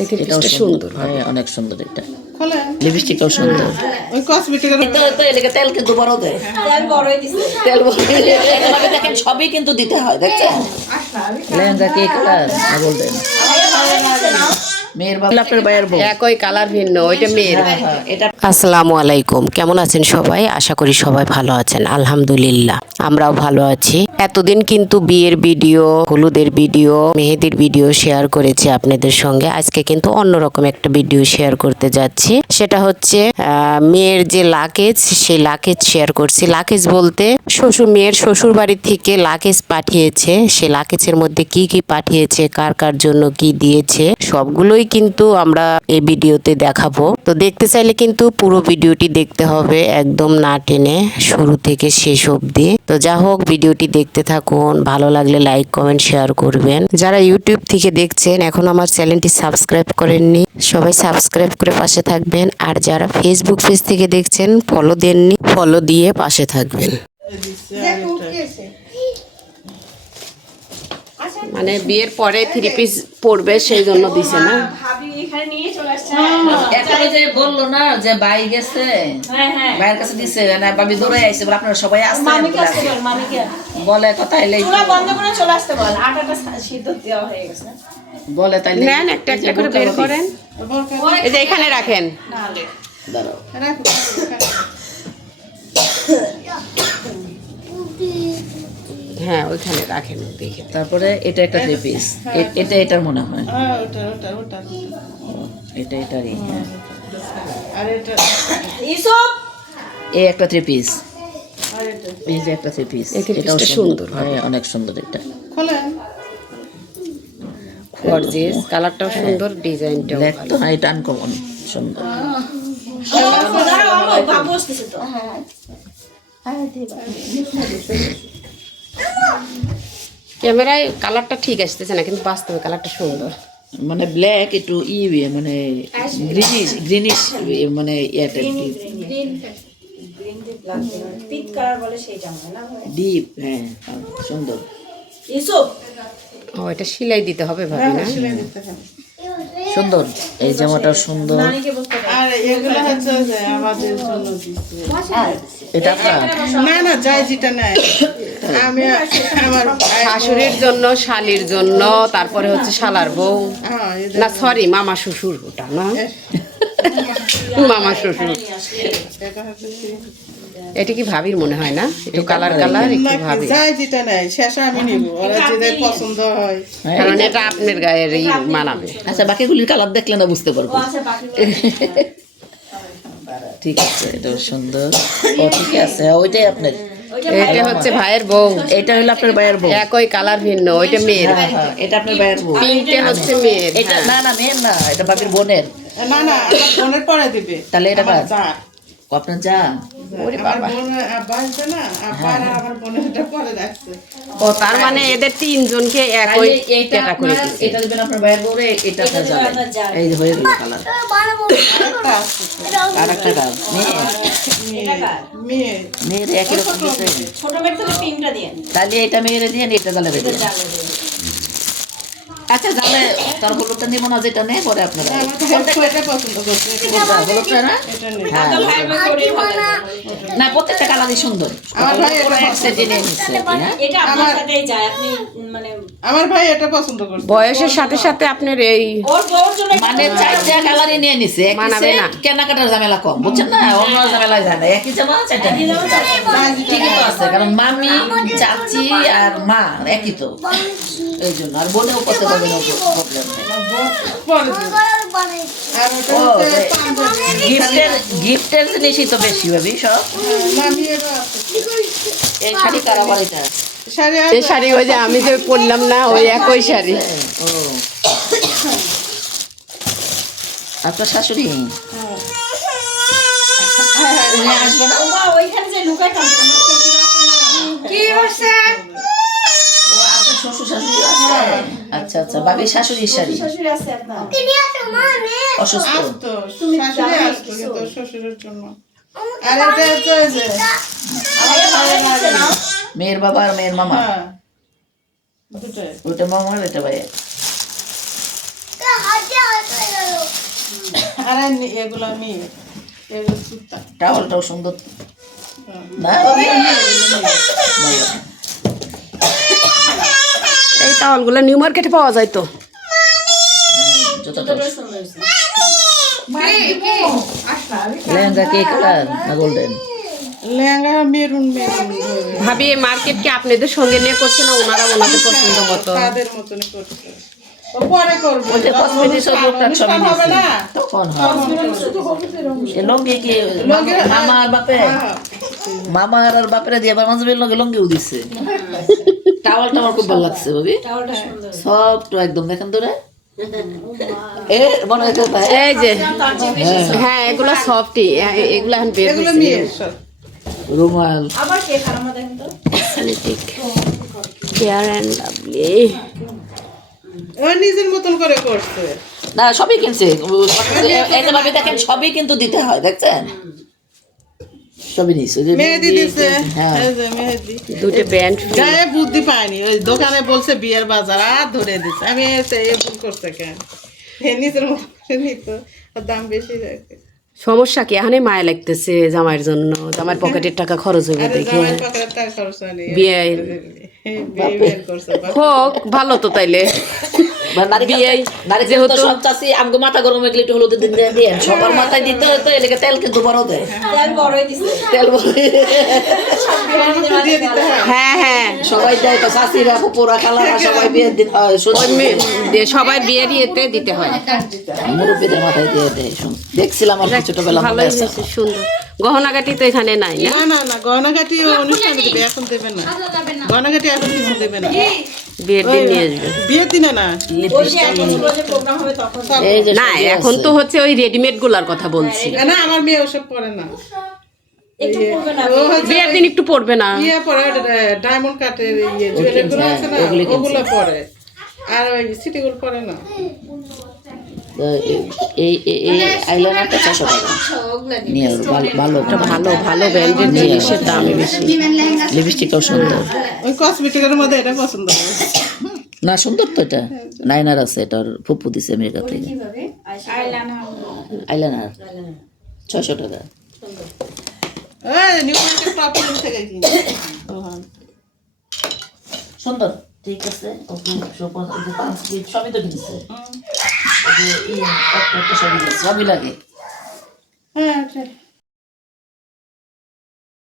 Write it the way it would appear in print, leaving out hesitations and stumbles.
এটাও সুন্দর, হ্যাঁ অনেক সুন্দর। এটা লিপস্টিকটাও সুন্দর। তেল কিন্তু বড় দেয়, তেল দেখেন সবই কিন্তু দিতে হয়। দেখছেন লেহেঙ্গা কি কালার বলবেন? মেয়ের বাবা আপনার ভাইয়ের বউ একই কালার ভিন্ন, ওইটা মেয়ের। আসসালামু আলাইকুম, কেমন আছেন সবাই? আশা করি সবাই ভালো আছেন। আলহামদুলিল্লাহ আমরাও ভালো আছি। এতদিন কিন্তু বিয়ের ভিডিও, হলুদের ভিডিও, মেহেদির ভিডিও শেয়ার করেছি আপনাদের সঙ্গে। আজকে কিন্তু অন্যরকম একটা ভিডিও শেয়ার করতে যাচ্ছি। সেটা হচ্ছে মেয়ের যে লাকেজ, সেই লাকেজ শেয়ার করছি। লাকেজ বলতে মেয়ের শ্বশুর বাড়ি থেকে লাকেজ পাঠিয়েছে। সে লাকেজের মধ্যে কি কি পাঠিয়েছে, কার কার জন্য কি দিয়েছে, সবগুলোই কিন্তু আমরা এই ভিডিওতে দেখাবো। তো দেখতে চাইলে কিন্তু পুরো ভিডিওটি দেখতে হবে, একদম না টেনে, শুরু থেকে শেষ অবধি। তো যা হোক, ভিডিওটি দেখতে থাকুন। ভালো লাগলে লাইক, কমেন্ট, শেয়ার করবেন। যারা ইউটিউব থেকে দেখছেন, এখন আমার চ্যানেলটি সাবস্ক্রাইব করেননি, সবাই সাবস্ক্রাইব করে পাশে থাকবেন। আর যারা ফেসবুক পেজ থেকে দেখছেন, ফলো দেননি, ফলো দিয়ে পাশে থাকবেন। মানে বিয়ের পরে 3 পিস পরবে, সেই জন্য দিছে না? এখানে যে বললো না যে ভাই গেছে, ভাইয়ের কাছে দিছে না, ভাবি দৌড়ে আইছে বলে আপনারা সবাই আসতে বলে কথা এলে বন্ধ করে চলে আসতে বল। আটাটা সিদ্ধ দেওয়া হয়ে গেছে বলে, তাই নেন একটা একটা করে বের করেন। এই যে এখানে রাখেন। দাঁড়াও, হ্যাঁ ওইখানে রাখেন, দেখে। তারপরে এটা একটা 3 পিস, এটা এটার মনে হয় এটা এটারই। আর এটা এই একটা 3 পিস, এই যে একটা 3 পিস, এটাও সুন্দর, হ্যাঁ অনেক সুন্দর। এটা গর্জিয়াস, কালারটাও সুন্দর, ডিজাইনটাও ব্ল্যাক তো না, এটা আনকমন সুন্দর। ক্যামেরায় কালারটা ঠিক আসতেছে না, কিন্তু বাস্তবে কালারটা সুন্দর। মানে ব্ল্যাক একটু মানে গ্রিনিশ গ্রিনিশ, মানে এটা ডিপ, হ্যাঁ সুন্দর। ও এটা সেলাই দিতে হবে ভাবি না? সুন্দর এই জামাটা সুন্দর। আর এগুলো হচ্ছে যে আমাদের জন্য দিচ্ছে। এটা না না, যাই যেটা নাই, আমি আমার শাশুড়ির জন্য, শালির জন্য, তারপরে হচ্ছে শালার বউ, না সরি মামা শ্বশুর, ওটা না মামা শ্বশুর। এটা কি ভাবির মনে হয় না? একটু কালার কালার একটু ভাবি, যাই যেটা নাই শেষে আমি নিব, ওরা যেটা পছন্দ হয়, কারণ এটা আপনার গায়েরই মানাবে। আচ্ছা, বাকিগুলির কালার দেখলে না বুঝতে পারবো। ঠিক আছে, এটাও সুন্দর। ও ঠিক আছে, ওইটাই আপনার। এটা হচ্ছে ভাইয়ের বউ, এটা হলো আপনার ভাইয়ের বউ। একই কালার ভিন্ন, ওইটা মেয়ের। এটা আপনার ভাইয়ের বউ। পিঙ্কটা হচ্ছে মেয়ের। এটা না না, মেয়ের না, এটা বাবির বোনের। না না, আমার বোনের পরে দিবে। তাহলে এটা আমার যা, আপনার যা। আমার বোনের আব্বা আছে না, আব্বা আর আমার বোনের এটা পরে রাখছে। ও তার মানে এদের তিনজনকে একই ক্যাটাগরি দিচ্ছে। এটা দিবেন আপনার ভাইয়ের বউরে, এটা আপনার যাবে। এই যে হয়ে গেল কালার। আর একটা কাজ মেয়ে মেয়ের একই রকম দিতে। ছোট মেয়ের থেকে পিঙ্কটা দিয়ে, তাহলে এটা মেয়েরে দিয়ে এটা জালে দিয়ে। আচ্ছা, জালে তার হলুদটা নিব না, যেটা নেই পরে আপনারা। এটা পছন্দ করছে, হলুদটা না, এটা নেই। হ্যাঁ না, প্রত্যেকটা কালারই সুন্দর। আমার ভাই এটা এটা আপনার সাথেই যায়। আপনি মানে আমার ভাই এটা পছন্দ করছে। বয়সের সাথে সাথে আপনার এই ওর বউর জন্য মানে চারটা কালারই নিয়ে নিছে, মানাবে না। কেনাকাটার ঝামেলা কম, বুঝছেন না? অন্য ঝামেলায় যায় না, একই জামা চারটা ঠিকই তো আছে, কারণ মামি, চাচি আর মা একই তো, এই জন্য। আর বোনেও করতে পারবে না, প্রবলেম নেই। আর ওটা হচ্ছে পাঞ্জাবি। গিফটের জিনিসই তো বেশি ভাবি সব। মামিয়েরও আছে। এই শাড়ি কারা বাড়িটা? শাড়ি এই শাড়ি, ওই যে আমি যে পরলাম না, ওই একই শাড়ি। ও আপনার শাশুড়ি আসবে না? ওমা ওইখানে যে লুকায় কাজ কি হচ্ছে? ও আপনার শ্বশুর শাশুড়ি আছে? আচ্ছা আচ্ছা, বাবির শাশুড়ির শাড়ি। শ্বশুর আছে আপনার? অসুস্থ? আসতো, শাশুড়ি আসতো কিন্তু শ্বশুরের জন্য। আর এটা হচ্ছে ওই যে মেয়ের বাবা আর মেয়ের মামা, হ্যাঁ, দুটোই। ওইটা মামার, এটা ভাইয়ের। আর এগুলো মেয়ে এগুলো সুতা টাওয়ালটাও সুন্দর না এই টাওয়ালগুলো নিউ মার্কেটে পাওয়া যায় তো। লেহেঙ্গা কি কালার না গোল্ডেন? লেহেঙ্গা মেরুন মেরুন ভাবি এই মার্কেট কি আপনাদের সঙ্গে নিয়ে করছে না ওনারা ওনাদের পছন্দ মতো? তাদের মতনই করছে। ও পরে করবে ওই যে কসমেটিক্স এর লোকটা ছবি হবে দিছে না তখন হয় এই লঙ্গি কি মামা আর বাপে মামা আর বাপেরা দিয়ে আবার মাঝে লঙ্গি লঙ্গিও দিছে টাওয়ালটা আমার খুব ভালো লাগছে ভাবি সফট একদম দেখেন তো রে এ মনে হচ্ছে এই যে হ্যাঁ এগুলো সফটই, এগুলো এখন বের এগুলো হয়েছে। মেয়ে সব রুমাল ফেয়ার অ্যান্ড লাভলি। ও নিজের মতন করে করছে। না সবই কিনছে একেবারে দেখেন সবই কিন্তু দিতে হয় দেখছেন সবই নিছে ওই যে মেহেদি দিছে হ্যাঁ এই যে মেহেদি দুটো ব্যান্ড গায়ে বুদ্ধি পায়নি ওই দোকানে বলছে বিয়ের বাজার আর ধরে দিচ্ছে আমি এসে এ ভুল করছে কেন নিজের মতো করে নিত আর দাম বেশি রাখে সমস্যা কি এখানে মায়া লাগতেছে জামাইয়ের জন্য, জামাইয়ের পকেটের টাকা খরচ হবে আরে দেখে। জামাই পকেটের টাকা খরচ হয়নি বিয়ে বিয়ে বের করছে হোক ভালো তো তাইলে। বিয়ে যেহেতু সব চাষি আমগো মাথা গরম হয়ে গেলে একটু হলুদের দিন দিয়ে সবার মাথায় দিতে হতো এলাকা তেল কিন্তু বড় দেয় তেল বড় দিয়ে দিতে হয় হ্যাঁ হ্যাঁ সবাই দেয় তো চাষিরা পোড়া খালারা সবাই বিয়ের দিন হয় সবাই বিয়ের ইয়েতে দিতে হয়। মুরব্বীদের মাথায় দিয়ে দেয় দেখছিলাম আর ছোটবেলা মনে ভালোই আছে হয়েছে, সুন্দর। গহনাগাটি তো এখানে নাই না? না না না গয়নাঘাটি অনুষ্ঠানে দেবে এখন দেবে না গয়নাঘাটি এখন কিছু দেবে না বিয়ের দিন নিয়ে আসবে। বিয়ের দিনে না এই যে না এখন তো হচ্ছে ওই রেডিমেড গুলার কথা বলছি। না আমার মেয়ে ওসব পরে না ও হচ্ছে বিয়ের দিন একটু পড়বে না? ইয়ে পরে ডায়মন্ড কাটের ইয়ে জুয়েলারি গুলো আছে না ওগুলো পরে আর ওই সিটি গোল্ড পরে না এই আইলাইনারটা 600 টাকা নিয়ে ভালো ভালো ভালো ব্র্যান্ডের জিনিসের দামই বেশি। লিপস্টিকটাও সুন্দর ওই কসমেটিকের মধ্যে এটা পছন্দ করে না সুন্দর তো এটা নাইনার আছে এটার ফুপু দিছে আমেরিকা থেকে আইলাইনার 600 টাকা এই নিউ মার্কেট প্রপার্টি থেকে কিনে সুন্দর ঠিক আছে ওকে সবই তো কিনছে সবই লাগে হ্যাঁ